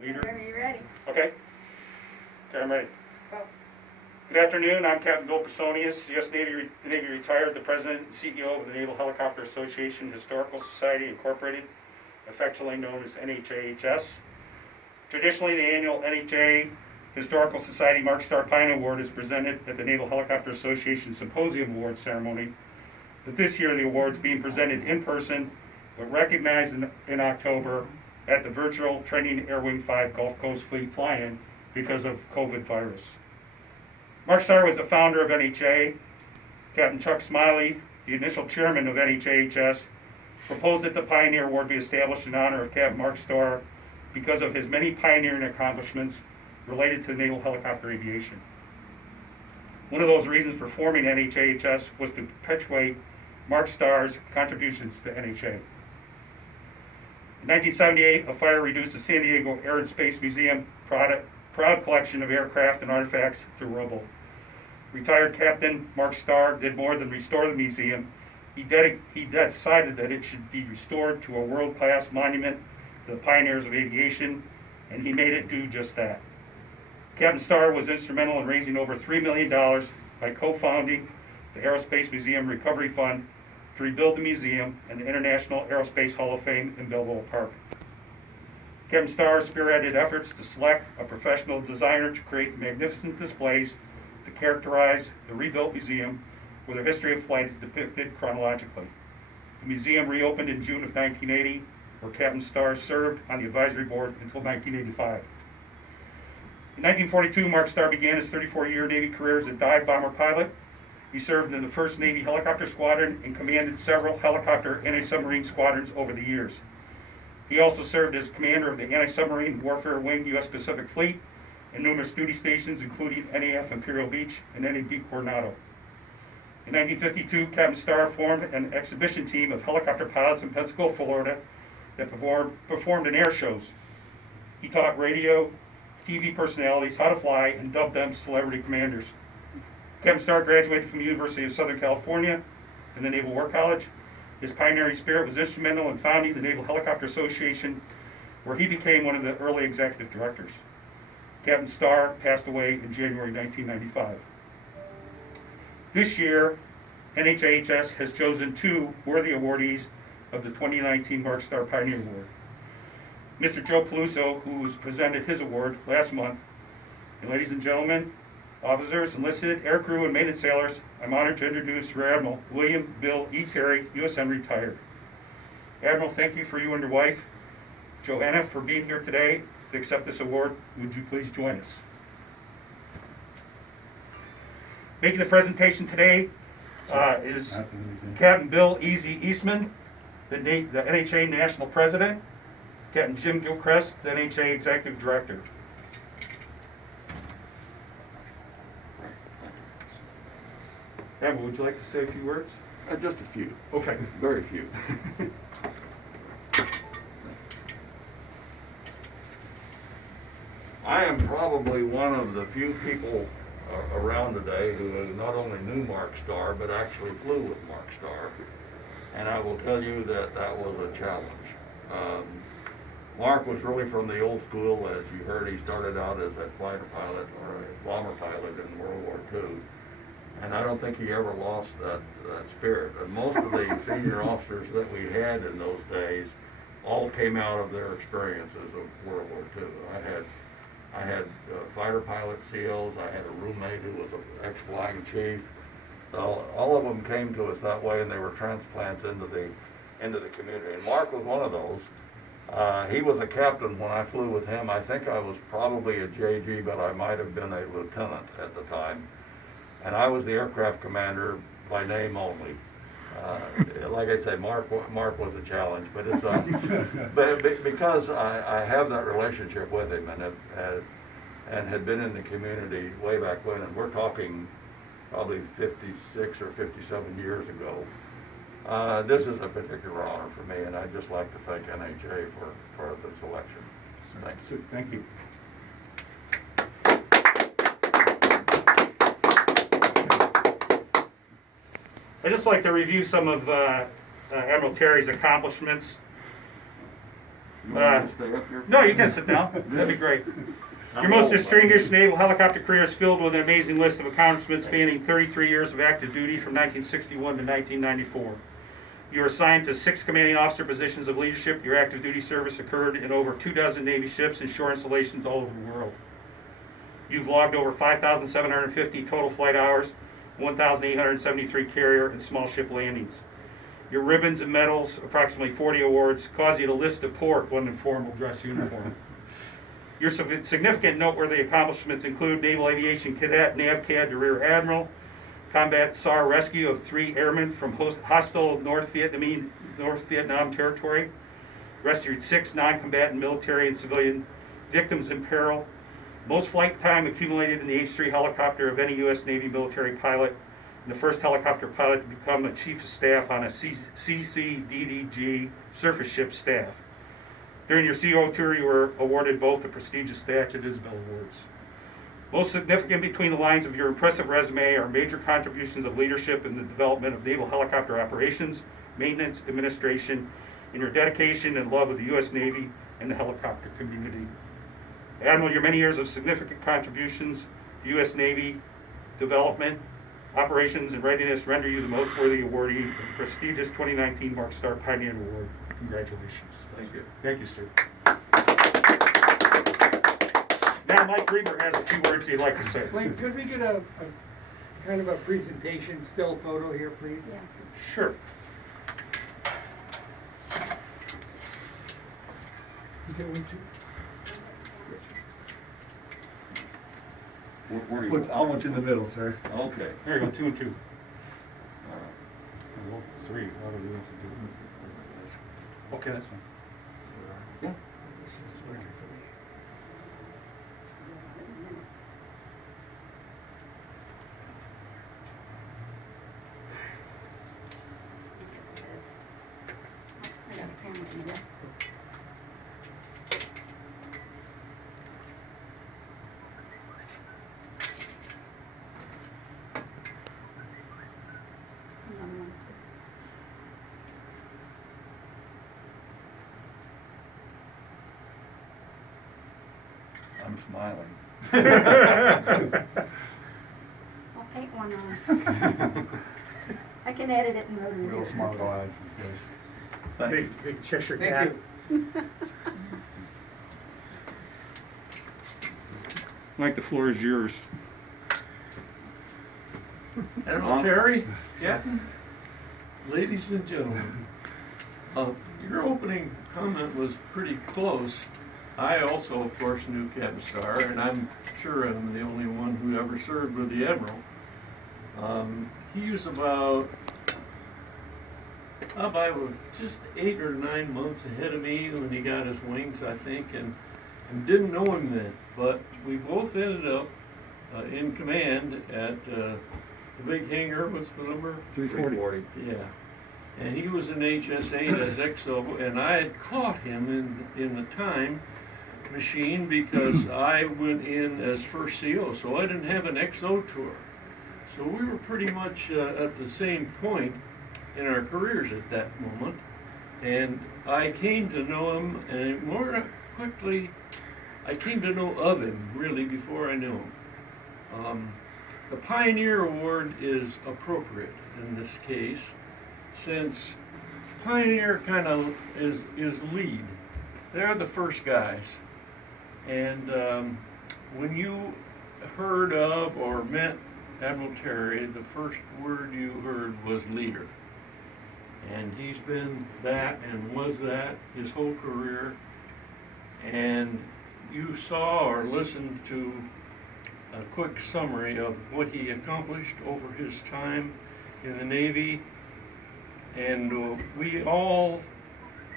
Leader. Are you ready? Okay. Okay, I'm ready. Go. Good afternoon. I'm Captain Bill Personius, U.S. Navy retired, the President and CEO of the Naval Helicopter Association Historical Society Incorporated, affectionately known as NHAHS. Traditionally, the annual NHA Historical Society Mark Starr Pine Award is presented at the Naval Helicopter Association Symposium Award Ceremony, but this year the award is being presented in person, but recognized in October at the virtual Training Air Wing 5 Gulf Coast Fleet fly-in because of COVID virus. Mark Starr was the founder of NHA. Captain Chuck Smiley, the initial chairman of NHAHS, proposed that the Pioneer Award be established in honor of Captain Mark Starr because of his many pioneering accomplishments related to naval helicopter aviation. One of those reasons for forming NHAHS was to perpetuate Mark Starr's contributions to NHA. In 1978, a fire reduced the San Diego Air and Space Museum proud collection of aircraft and artifacts to rubble. Retired Captain Mark Starr did more than restore the museum. He decided that it should be restored to a world-class monument to the pioneers of aviation, and he made it do just that. Captain Starr was instrumental in raising over $3 million by co-founding the Aerospace Museum Recovery Fund to rebuild the museum and the International Aerospace Hall of Fame in Balboa Park. Captain Starr spearheaded efforts to select a professional designer to create magnificent displays to characterize the rebuilt museum where the history of flight is depicted chronologically. The museum reopened in June of 1980, where Captain Starr served on the advisory board until 1985. In 1942, Mark Starr began his 34-year Navy career as a dive bomber pilot. He served in the 1st Navy Helicopter Squadron and commanded several helicopter anti-submarine squadrons over the years. He also served as commander of the Anti-Submarine Warfare Wing U.S. Pacific Fleet and numerous duty stations, including NAF Imperial Beach and NAB Coronado. In 1952, Captain Starr formed an exhibition team of helicopter pilots in Pensacola, Florida, that performed in air shows. He taught radio, TV personalities how to fly and dubbed them celebrity commanders. Captain Starr graduated from the University of Southern California and the Naval War College. His pioneering spirit was instrumental in founding the Naval Helicopter Association, where he became one of the early executive directors. Captain Starr passed away in January 1995. This year, NHAHS has chosen 2 worthy awardees of the 2019 Mark Starr Pioneer Award. Mr. Joe Peluso, who was presented his award last month, and ladies and gentlemen, officers, enlisted, aircrew, and maintenance sailors, I'm honored to introduce Rear Admiral William Bill E. Terry, USN Retired. Admiral, thank you for you and your wife, Joanna, for being here today to accept this award. Would you please join us? Making the presentation today is Captain Bill Easy Eastman, the NHA National President, Captain Jim Gillcrist, the NHA Executive Director. Admiral, would you like to say a few words? Just a few. Okay. Very few. I am probably one of the few people around today who not only knew Mark Starr, but actually flew with Mark Starr. And I will tell you that that was a challenge. Mark was really from the old school. As you heard, he started out as a fighter pilot or a bomber pilot in World War II. And I don't think he ever lost that spirit. And most of the senior officers that we had in those days all came out of their experiences of World War II. I had fighter pilot SEALs. I had a roommate who was an ex-flying chief. All of them came to us that way, and they were transplants into the community. And Mark was one of those. He was a captain when I flew with him. I think I was probably a JG, but I might have been a lieutenant at the time. And I was the aircraft commander by name only. Like I say, Mark was a challenge, but it's but because I have that relationship with him and had been in the community way back when, and we're talking probably 56 or 57 years ago. This is a particular honor for me, and I'd just like to thank NHA for the selection. Thanks. Thank you. I'd just like to review some of Admiral Terry's accomplishments. want me to stay up here? No, you can sit down. That'd be great. Your most distinguished naval helicopter career is filled with an amazing list of accomplishments spanning 33 years of active duty from 1961 to 1994. You were assigned to 6 commanding officer positions of leadership. Your active duty service occurred in over 24 Navy ships and shore installations all over the world. You've logged over 5,750 total flight hours, 1,873 carrier and small ship landings. Your ribbons and medals, approximately 40 awards, cause you to list to port when in formal dress uniform. Your significant noteworthy accomplishments include Naval Aviation Cadet, NAVCAD to Rear Admiral, combat SAR rescue of 3 airmen from hostile North Vietnam territory, rescued 6 non-combatant military and civilian victims in peril, most flight time accumulated in the H-3 helicopter of any U.S. Navy military pilot, and the first helicopter pilot to become a chief of staff on a CCDDG surface ship staff. During your CO tour, you were awarded both the prestigious Thatch and Isabel Awards. Most significant between the lines of your impressive resume are major contributions of leadership in the development of naval helicopter operations, maintenance, administration, and your dedication and love of the U.S. Navy and the helicopter community. Admiral, your many years of significant contributions to U.S. Navy development, operations, and readiness render you the most worthy awardee of the prestigious 2019 Mark Starr Pioneer Award. Congratulations. Thank you. Thank you, sir. Now, Mike Reber has a few words he'd like to say. Wait, could we get a kind of a presentation still photo here, please? Yeah. Sure. You get one too? Where do you I want you in the middle, sir. Okay. There you go, 2 and 2. All right. Well, 3. How do we want to do it? Okay, that's fine. This is working for me. I got a pen with me there. Another one. I'm smiling. I'll paint one on. I can edit it and rotary. Real smart eyes these days. Big Cheshire Thank cat. you. Mike, the floor is yours. Admiral Terry, Captain, ladies and gentlemen, your opening comment was pretty close. I also, of course, knew Captain Starr, and I'm sure I'm the only one who ever served with the Admiral. He was about just 8 or 9 months ahead of me when he got his wings, I think, and didn't know him then. But we both ended up in command at the big hangar. What's the number? 340. Yeah. And he was in HS-8 as XO, and I had caught him in the time machine because I went in as first CO, so I didn't have an XO tour. So we were pretty much at the same point in our careers at that moment. And I came to know him, and more quickly, I came to know of him, really, before I knew him. The Pioneer Award is appropriate in this case, since Pioneer kind of is lead. They're the first guys. And when you heard of or met Admiral Terry, the first word you heard was leader. And he's been that and was that his whole career. And you saw or listened to a quick summary of what he accomplished over his time in the Navy. And we all,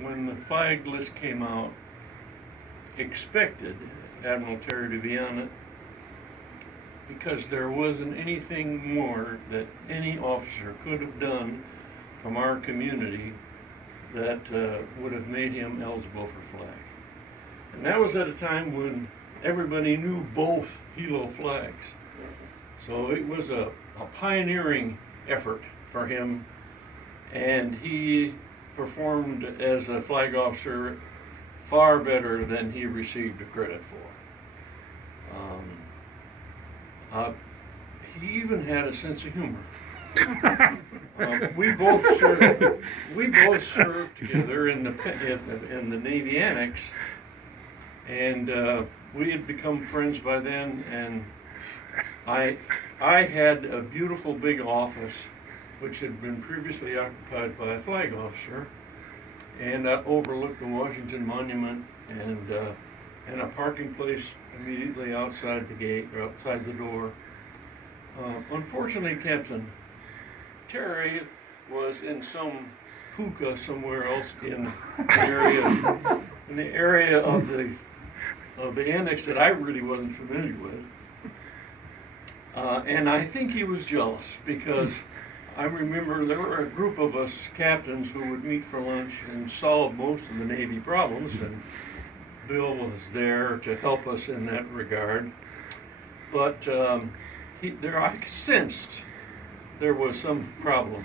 when the flag list came out, expected Admiral Terry to be on it, because there wasn't anything more that any officer could have done from our community that would have made him eligible for flag. And that was at a time when everybody knew both helo flags. So it was a pioneering effort for him, and he performed as a flag officer far better than he received the credit for. He even had a sense of humor. We both served together in the Navy Annex, and we had become friends by then. And I had a beautiful big office, which had been previously occupied by a flag officer, and that overlooked the Washington Monument and a parking place immediately outside the gate or outside the door. Unfortunately, Captain Terry was in some puka somewhere else in the area of the annex that I really wasn't familiar with, and I think he was jealous because I remember there were a group of us captains who would meet for lunch and solve most of the Navy problems, and Bill was there to help us in that regard, but I sensed there was some problem.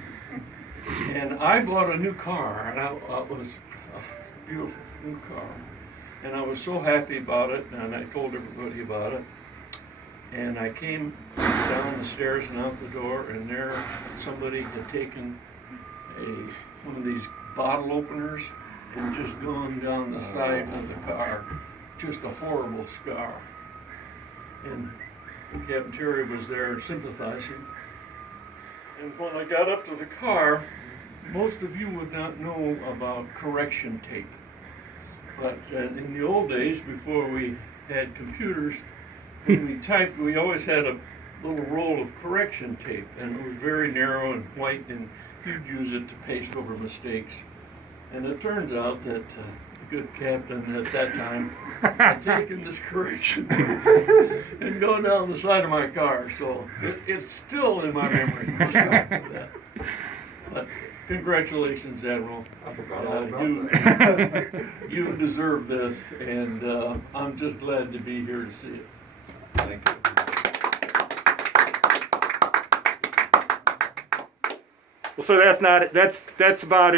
And I bought a new car, and it was a beautiful new car. And I was so happy about it, and I told everybody about it. And I came down the stairs and out the door, and there somebody had taken one of these bottle openers and just gone down the side of the car. Just a horrible scar. And Captain Terry was there sympathizing. And when I got up to the car, most of you would not know about correction tape. But in the old days, before we had computers, when we typed, we always had a little roll of correction tape, and it was very narrow and white, and you'd use it to paste over mistakes. And it turns out that the good captain at that time had taken this correction tape and gone down the side of my car, so it's still in my memory. But congratulations, Admiral. I forgot all about that. You deserve this, and I'm just glad to be here to see it. Thank you. Well, so that's about it.